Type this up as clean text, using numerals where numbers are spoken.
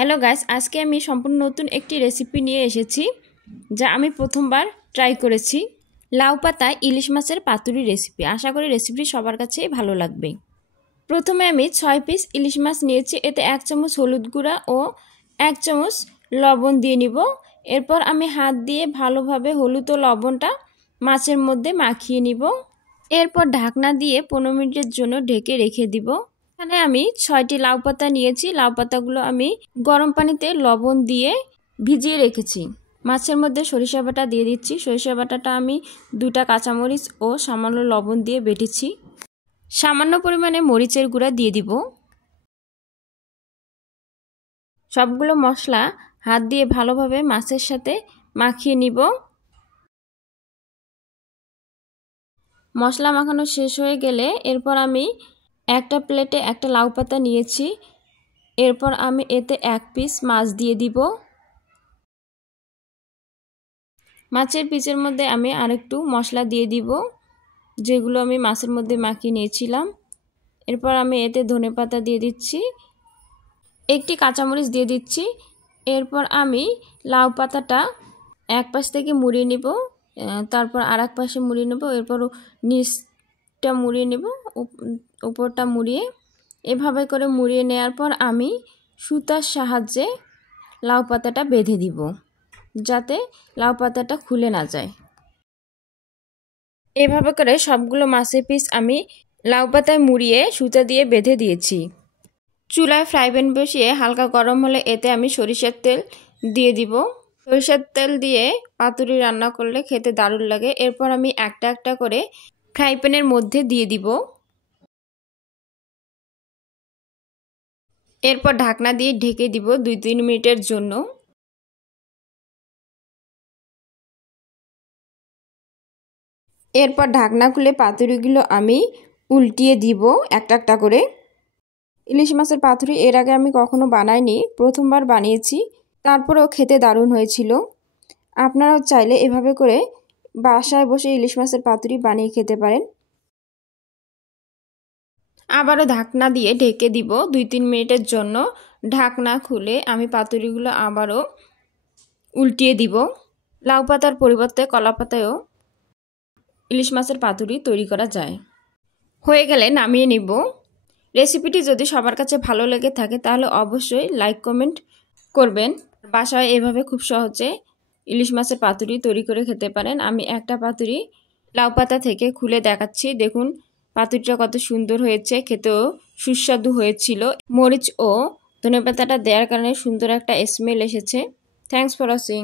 Hello guys, আজকে আমি সম্পূর্ণ নতুন একটি রেসিপি নিয়ে এসেছি যা আমি প্রথমবার ট্রাই করেছি। লাউ পাতায় ইলিশ মাছের পাতুরি রেসিপি। আশা করি রেসিপিটি সবার কাছেই ভালো লাগবে। প্রথমে আমি 6 পিস ইলিশ মাছ নিয়েছি। এতে 1 চামচ হলুদ গুঁড়া ও 1 চামচ লবণ দিয়ে নিব। এরপর আমি হাত দিয়ে ভালোভাবে হলুদ ও লবণটা মাছের মধ্যে মাখিয়ে নিব। এরপর ঢাকনা দিয়ে 15 মিনিটের জন্য ঢেকে রেখে দিব। এখানে আমি 6টি লাউ পাতা নিয়েছি। লাউ পাতাগুলো আমি গরম পানিতে লবণ দিয়ে ভিজিয়ে রেখেছি। মাছের মধ্যে সরিষা বাটা দিয়ে দিচ্ছি। সরিষা বাটাটা আমি 2টা কাঁচামরিচ ও সামান্য লবণ দিয়ে বেটেছি। সামান্য পরিমাণে মরিচের গুঁড়া দিয়ে দিব। সবগুলো মশলা হাত দিয়ে ভালোভাবে মাছের সাথে মাখিয়ে নিব। মশলা মাখানো শেষ হয়ে গেলে এরপর আমি একটা প্লেটে একটা লাউ পাতা নিয়েছি। এরপর আমি এতে 1 পিস মাছ দিয়ে দিব। মাছের পিসের মধ্যে আমি আরেকটু মশলা দিয়ে দিব, যেগুলো আমি মাছের মধ্যে মাখিয়ে নিয়েছিলাম। এরপর আমি এতে ধনেপাতা দিয়ে দিচ্ছি, একটি কাঁচামরিচ দিয়ে দিচ্ছি। এরপর আমি লাউ পাতাটা এক পাশ থেকে মুড়িয়ে নেব, তারপর আর এক পাশে মুড়িয়ে নেব। এরপর নিচটা মুড়িয়ে নেব, উপরটা মুড়িয়ে এভাবে করে মুড়িয়ে নেওয়ার পর আমি সুতার সাহায্যে লাউ পাতাটা বেঁধে দিব, যাতে লাউ পাতাটা খুলে না যায়। এভাবে করে সবগুলো মাছের পিস আমি লাউ পাতায় মুড়িয়ে সুতা দিয়ে বেঁধে দিয়েছি। চুলায় ফ্রাই প্যান বসিয়ে হালকা গরম হলে এতে আমি সরিষার তেল দিয়ে দিব। সরিষার তেল দিয়ে পাতুরি রান্না করলে খেতে দারুণ লাগে। এরপর আমি একটা একটা করে ফ্রাই প্যানের মধ্যে দিয়ে দিব। এরপর ঢাকনা দিয়ে ঢেকে দিব 2-3 মিনিটের জন্য। এরপর ঢাকনা খুলে পাতুরিগুলো আমি উল্টিয়ে দিব একটা একটা করে। ইলিশ মাছের পাতুরি এর আগে আমি কখনো বানাইনি, প্রথমবার বানিয়েছি। তারপরেও খেতে দারুণ হয়েছিল। আপনারাও চাইলে এভাবে করে বাসায় বসে ইলিশ মাছের পাতুরি বানিয়ে খেতে পারেন। আবারও ঢাকনা দিয়ে ঢেকে দিব 2-3 মিনিটের জন্য। ঢাকনা খুলে আমি পাতুরিগুলো আবারও উল্টিয়ে দিব। লাউ পাতার পরিবর্তে কলা পাতায়ও ইলিশ মাছের পাতুরি তৈরি করা যায়। হয়ে গেলে নামিয়ে নিব। রেসিপিটি যদি সবার কাছে ভালো লেগে থাকে তাহলে অবশ্যই লাইক কমেন্ট করবেন। বাসায় এভাবে খুব সহজে ইলিশ মাছের পাতুরি তৈরি করে খেতে পারেন। আমি একটা পাতুরি লাউ পাতা থেকে খুলে দেখাচ্ছি। দেখুন পাতুরিটা কত সুন্দর হয়েছে, খেতেও সুস্বাদু হয়েছিল। মরিচ ও ধনেপাতাটা দেওয়ার কারণে সুন্দর একটা স্মেল এসেছে। Thanks for watching.